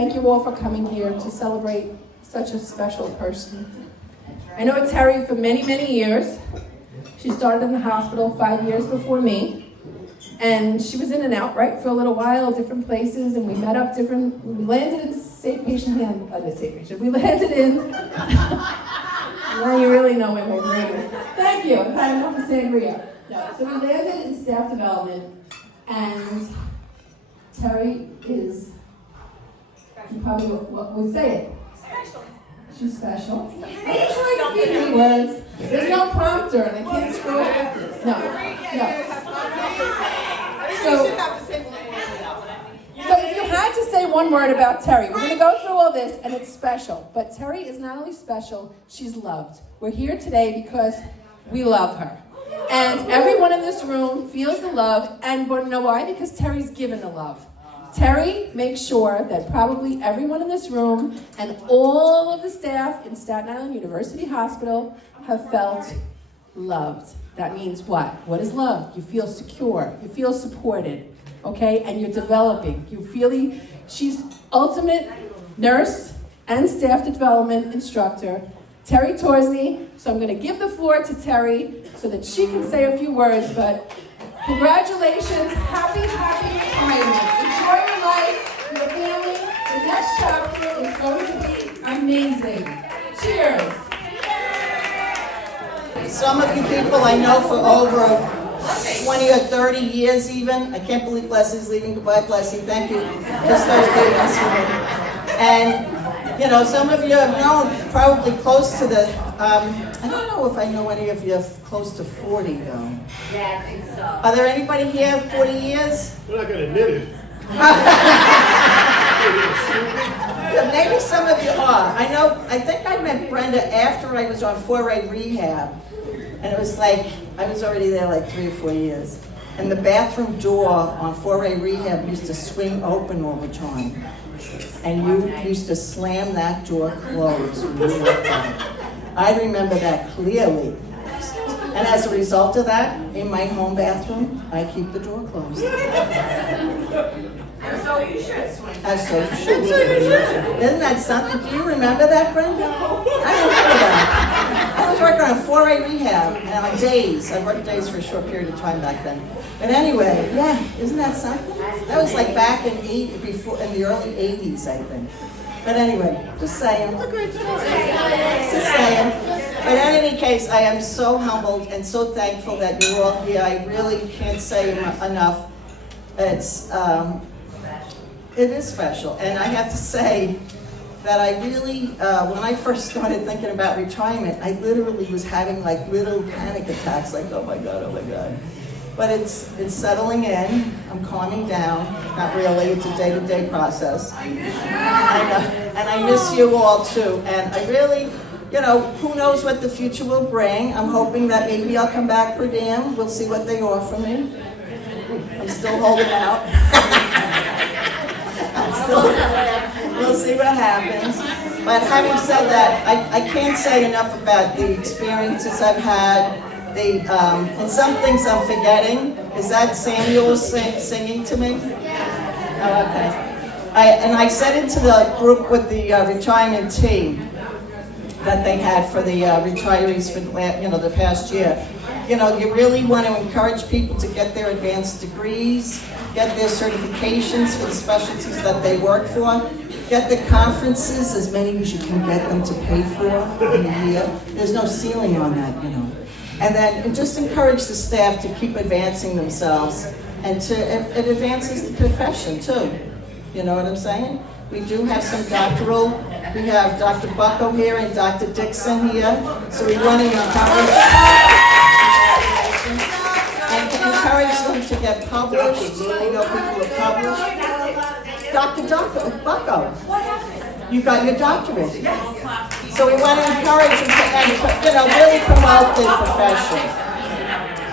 thank you all for coming here to celebrate such a special person. I know Terry for many, many years. She started in the hospital 5 years before me. And she was in and out, right, for a little while, different places, and we met up we landed in safe patient hand, we landed in, now you really know my brain is. Thank you, I had enough of sangria. No, so we landed in staff development, and Terry is, you probably would say it. Special. She's special. I usually give me words. There's no prompter, and I can't screw it. No. So if you had to say one word about Terry, we're going to go through all this, and it's special. But Terry is not only special, she's loved. We're here today because we love her. And everyone in this room feels the love, and you know why? Because Terry's given the love. Terry makes sure that probably everyone in this room and all of the staff in Staten Island University Hospital have felt loved. That means what? What is love? You feel secure. You feel supported. Okay? And you're developing. She's ultimate nurse and staff development instructor, Terry Torsney. So I'm going to give the floor to Terry so that she can say a few words, but congratulations. Happy retirement. Enjoy your life, your family. The next chapter is going to be amazing. Cheers. Some of you people I know for over 20 or 30 years even. I can't believe Leslie's leaving. Goodbye, Leslie. Thank you. Just those babies for me. And, you know, some of you have known probably close to the, I don't know if I know any of you close to 40 though. Yeah, I think so. Are there anybody here 40 years? We're not going to admit it. Yeah, maybe some of you are. I think I met Brenda after I was on 4A rehab. And it was like, I was already there like 3 or 4 years. And the bathroom door on 4A rehab used to swing open all the time. And you used to slam that door closed when you walked out. I remember that clearly. And as a result of that, in my home bathroom, I keep the door closed. And so you should swing. So you should. Isn't that something? Do you remember that, Brenda? I remember that. I was working on 4A rehab, and on days. I worked days for a short period of time back then. But anyway, yeah, isn't that something? That was like back in the early 80s, I think. But anyway, just saying. It's a great story. Just saying. But in any case, I am so humbled and so thankful that you're all here. I really can't say enough. It is special, and I have to say that I really, when I first started thinking about retirement, I literally was having like little panic attacks, like, oh my God, oh my God. But it's settling in, I'm calming down, not really, it's a day-to-day process. And I miss you all too, and I really, you know, who knows what the future will bring. I'm hoping that maybe I'll come back per diem, we'll see what they offer me. I'm still holding out. We'll see what happens. But having said that, I can't say enough about the experiences I've had. And some things I'm forgetting. Is that Samuel singing to me? Oh, okay. I said it to the group with the retirement team that they had for the retirees for the past year. You know, you really want to encourage people to get their advanced degrees, get their certifications for the specialties that they work for, get the conferences, as many as you can get them to pay for in a year. There's no ceiling on that, you know. And then just encourage the staff to keep advancing themselves, and it advances the profession too. You know what I'm saying? We do have some doctoral, we have Dr. Bucko here and Dr. Dixon here, so we want to encourage them to get published. You know, people are published. Dr. Bucko, you got your doctorate. So we want to encourage them to, really promote the profession.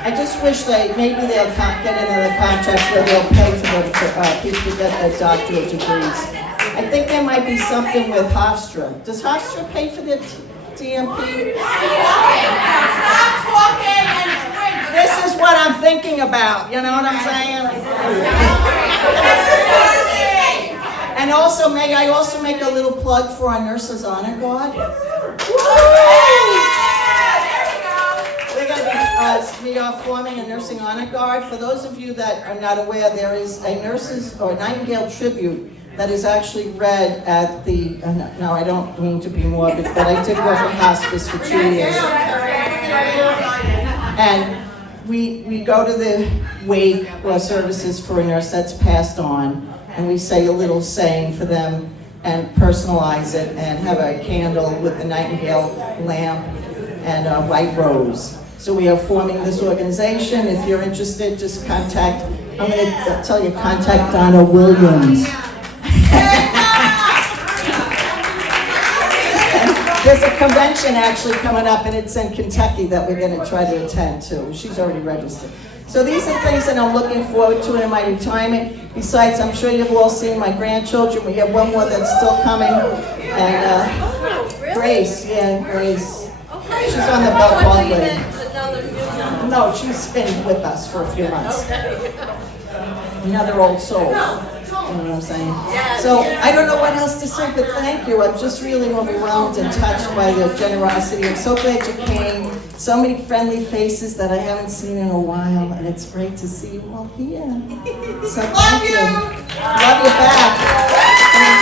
I just wish maybe they'll get into the contract where they'll pay for people to get their doctorate degrees. I think there might be something with Hofstra. Does Hofstra pay for their DMP? Stop talking and drink. This is what I'm thinking about, you know what I'm saying? And And also, may I also make a little plug for our Nurses Honor Guard? We are forming a Nursing Honor Guard. For those of you that are not aware, there is a nurses or Nightingale tribute that is actually read at the, no, I don't mean to be morbid, but I did work in hospice for 2 years. And we go to the wake or services for a nurse that's passed on, and we say a little saying for them and personalize it and have a candle with the Nightingale lamp and a white rose. So we are forming this organization. If you're interested, just contact, I'm going to tell you, contact Donna Williams. There's a convention actually coming up, and it's in Kentucky that we're going to try to attend to. She's already registered. So these are things that I'm looking forward to in my retirement. Besides, I'm sure you've all seen my grandchildren. We have one more that's still coming. And Grace, Grace. She's on the boat all day. No, she's been with us for a few months. Another old soul. You know what I'm saying? So I don't know what else to say, but thank you. I'm just really overwhelmed and touched by the generosity. I'm so glad you came. So many friendly faces that I haven't seen in a while, and it's great to see you all here. So thank you. Love you back. And enjoy.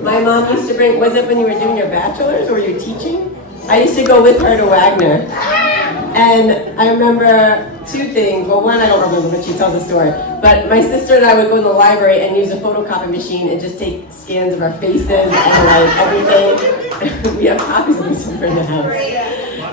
My mom used to bring, was it when you were doing your bachelor's or you were teaching? I used to go with her to Wagner. And I remember two things. Well, one I don't remember, but she tells the story. But my sister and I would go to the library and use a photocopy machine and just take scans of our faces and like everything. We have copies of them somewhere in the house.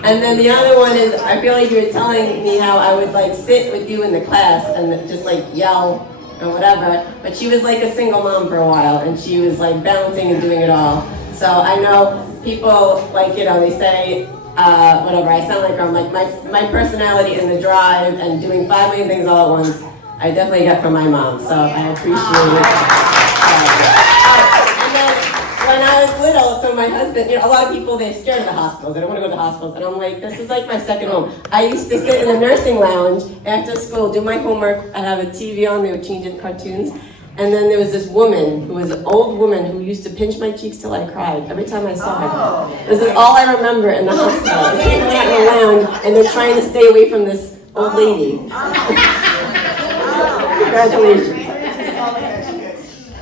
And then the other one is, I feel like you were telling me how I would like sit with you in the class and just like yell or whatever, but she was like a single mom for a while, and she was like balancing and doing it all. So I know people like, you know, they say, whatever, I sound like her. I'm like, my personality and the drive and doing 5 million things all at once, I definitely got from my mom, so I appreciate it. And then when I was little, so my husband, you know, a lot of people, they're scared of the hospitals. They don't want to go to the hospitals. And I'm like, this is like my second home. I used to sit in the nursing lounge after school, do my homework. I'd have a TV on, they would change in cartoons. And then there was this woman, who was an old woman, who used to pinch my cheeks till I cried every time I saw her. This is all I remember in the hospital. I was sitting out in the lounge, and they're trying to stay away from this old lady. Congratulations.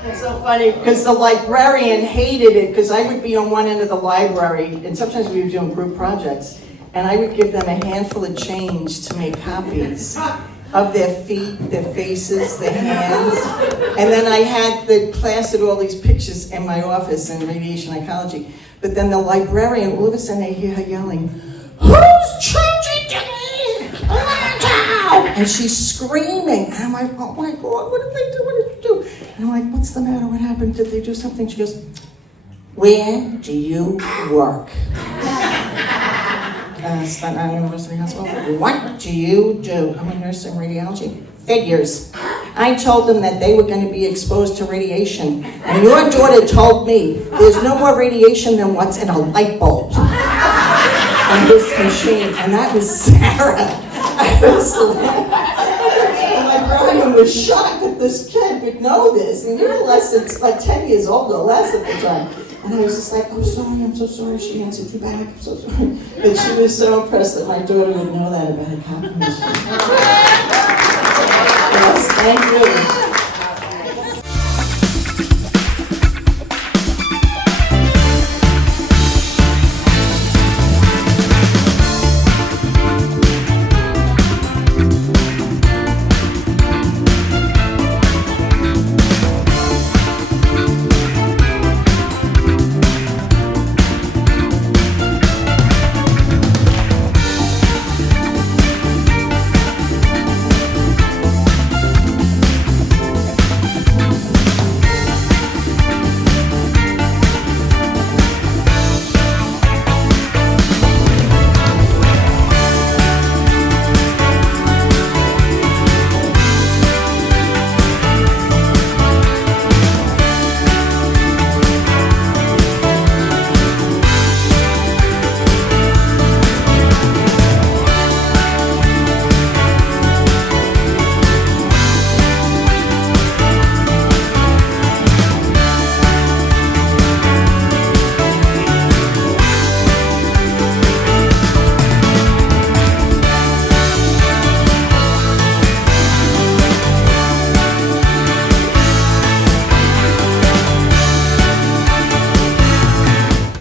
It's so funny because the librarian hated it because I would be on one end of the library, and sometimes we were doing group projects, and I would give them a handful of change to make copies of their feet, their faces, their hands. And then I had the class did all these pictures in my office in radiation oncology. But then the librarian, all of a sudden I hear her yelling, "Who's changing to me? And she's screaming. And I'm like, oh my God, what did they do? What did you do? And I'm like, what's the matter? What happened? Did they do something? She goes, "Where do you work?" Staten Island University Hospital. "What do you do?" "I'm a nurse in radiology." "Figures. I told them that they were going to be exposed to radiation. And your daughter told me there's no more radiation than what's in a light bulb on this machine." And that was Sarah. And my brother was shocked that this kid would know this. And we were less than, like 10 years old or less at the time. And I was just like, I'm so sorry. She answered you back, I'm so sorry. But she was so impressed that my daughter would know that about a copy machine.